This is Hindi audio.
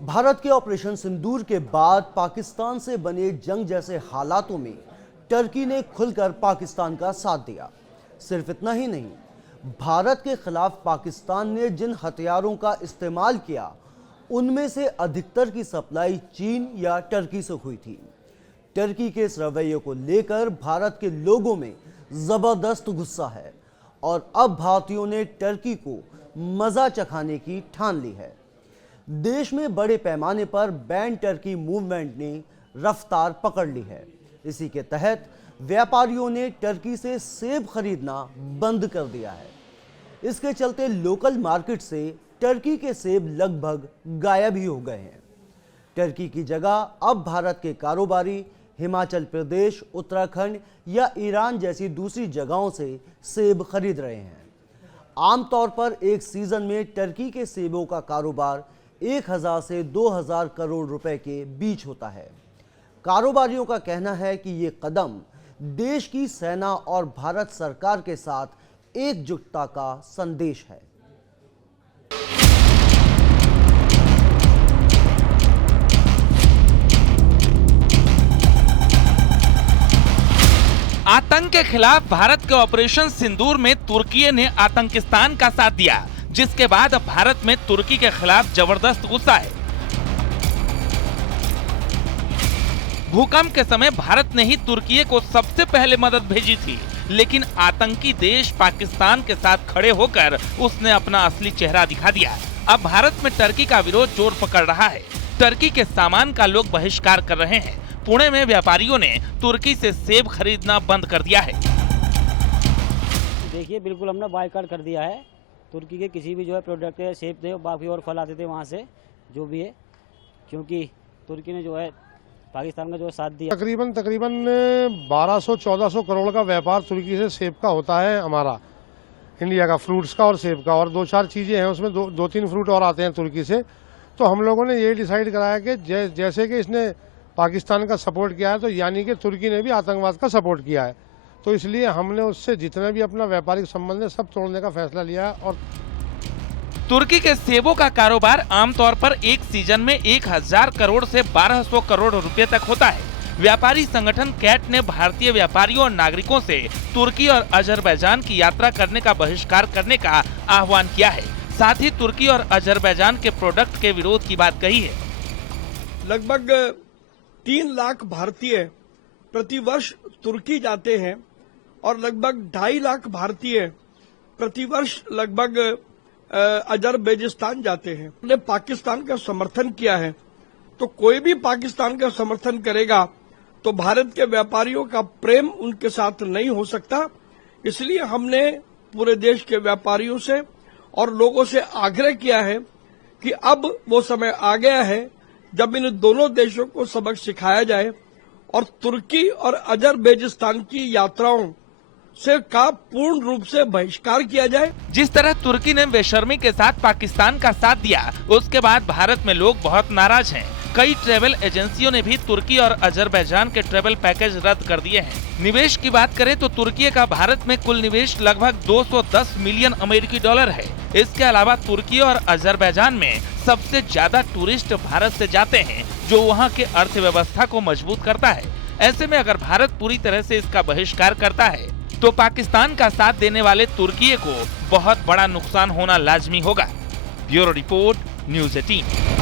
भारत के ऑपरेशन सिंदूर के बाद पाकिस्तान से बने जंग जैसे हालातों में टर्की ने खुलकर पाकिस्तान का साथ दिया। सिर्फ इतना ही नहीं, भारत के खिलाफ पाकिस्तान ने जिन हथियारों का इस्तेमाल किया उनमें से अधिकतर की सप्लाई चीन या टर्की से हुई थी। टर्की के इस रवैये को लेकर भारत के लोगों में जबरदस्त गुस्सा है और अब भारतीयों ने टर्की को मजा चखाने की ठान ली है। देश में बड़े पैमाने पर बैन टर्की मूवमेंट ने रफ्तार पकड़ ली है। इसी के तहत व्यापारियों ने टर्की से सेब खरीदना बंद कर दिया है। इसके चलते लोकल मार्केट से टर्की के सेब लगभग गायब ही हो गए हैं। टर्की की जगह अब भारत के कारोबारी हिमाचल प्रदेश, उत्तराखंड या ईरान जैसी दूसरी जगहों से सेब खरीद रहे हैं। आमतौर पर एक सीजन में टर्की के सेबों का कारोबार 1000 से 2000 करोड़ रुपए के बीच होता है। कारोबारियों का कहना है कि ये कदम देश की सेना और भारत सरकार के साथ एकजुटता का संदेश है। आतंक के खिलाफ भारत के ऑपरेशन सिंदूर में तुर्की ने आतंकिस्तान का साथ दिया, जिसके बाद अब भारत में तुर्की के खिलाफ जबरदस्त गुस्सा है। भूकंप के समय भारत ने ही तुर्की को सबसे पहले मदद भेजी थी, लेकिन आतंकी देश पाकिस्तान के साथ खड़े होकर उसने अपना असली चेहरा दिखा दिया। अब भारत में टर्की का विरोध जोर पकड़ रहा है। टर्की के सामान का लोग बहिष्कार कर रहे हैं। पुणे में व्यापारियों ने तुर्की से सेब खरीदना बंद कर दिया है। देखिए, बिल्कुल हमने बायकॉट कर दिया है। तुर्की के किसी भी जो है प्रोडक्ट है, सेब थे, बाकी और फल आते थे वहाँ से जो भी है, क्योंकि तुर्की ने जो है पाकिस्तान का जो है साथ दिया। तकरीबन 1200-1400 करोड़ का व्यापार तुर्की से सेब का होता है हमारा, इंडिया का, फ्रूट्स का और सेब का, और 2-4 चीजें हैं उसमें, 2-3 फ्रूट और आते हैं तुर्की से। तो हम लोगों ने ये डिसाइड कराया कि जैसे कि इसने पाकिस्तान का सपोर्ट किया है, तो यानी कि तुर्की ने भी आतंकवाद का सपोर्ट किया है। तो इसलिए हमने उससे जितने भी अपना व्यापारिक संबंध है सब तोड़ने का फैसला लिया है। और तुर्की के सेबों का कारोबार आमतौर पर एक सीजन में 1000 करोड़ से 1200 करोड़ रुपए तक होता है। व्यापारी संगठन कैट ने भारतीय व्यापारियों और नागरिकों से तुर्की और अजरबैजान की यात्रा करने का बहिष्कार करने का आह्वान किया है। साथ ही तुर्की और अजरबैजान के प्रोडक्ट के विरोध की बात कही है। लगभग 3 लाख भारतीय प्रतिवर्ष तुर्की जाते हैं और लगभग 2.5 लाख भारतीय प्रतिवर्ष लगभग अजरबैजान जाते हैं। हमने पाकिस्तान का समर्थन किया है, तो कोई भी पाकिस्तान का समर्थन करेगा तो भारत के व्यापारियों का प्रेम उनके साथ नहीं हो सकता। इसलिए हमने पूरे देश के व्यापारियों से और लोगों से आग्रह किया है कि अब वो समय आ गया है जब इन दोनों देशों को सबक सिखाया जाए और तुर्की और अजरबैजान की यात्राओं से का पूर्ण रूप से बहिष्कार किया जाए। जिस तरह तुर्की ने बेशर्मी के साथ पाकिस्तान का साथ दिया, उसके बाद भारत में लोग बहुत नाराज हैं। कई ट्रेवल एजेंसियों ने भी तुर्की और अजरबैजान के ट्रेवल पैकेज रद्द कर दिए हैं। निवेश की बात करें तो तुर्की का भारत में कुल निवेश लगभग 210 मिलियन अमेरिकी डॉलर है। इसके अलावा तुर्की और अजरबैजान में सबसे ज्यादा टूरिस्ट भारत से जाते हैं, जो वहाँ के अर्थव्यवस्था को मजबूत करता है। ऐसे में अगर भारत पूरी तरह से इसका बहिष्कार करता है तो पाकिस्तान का साथ देने वाले तुर्की को बहुत बड़ा नुकसान होना लाजमी होगा। Bureau report, news 18।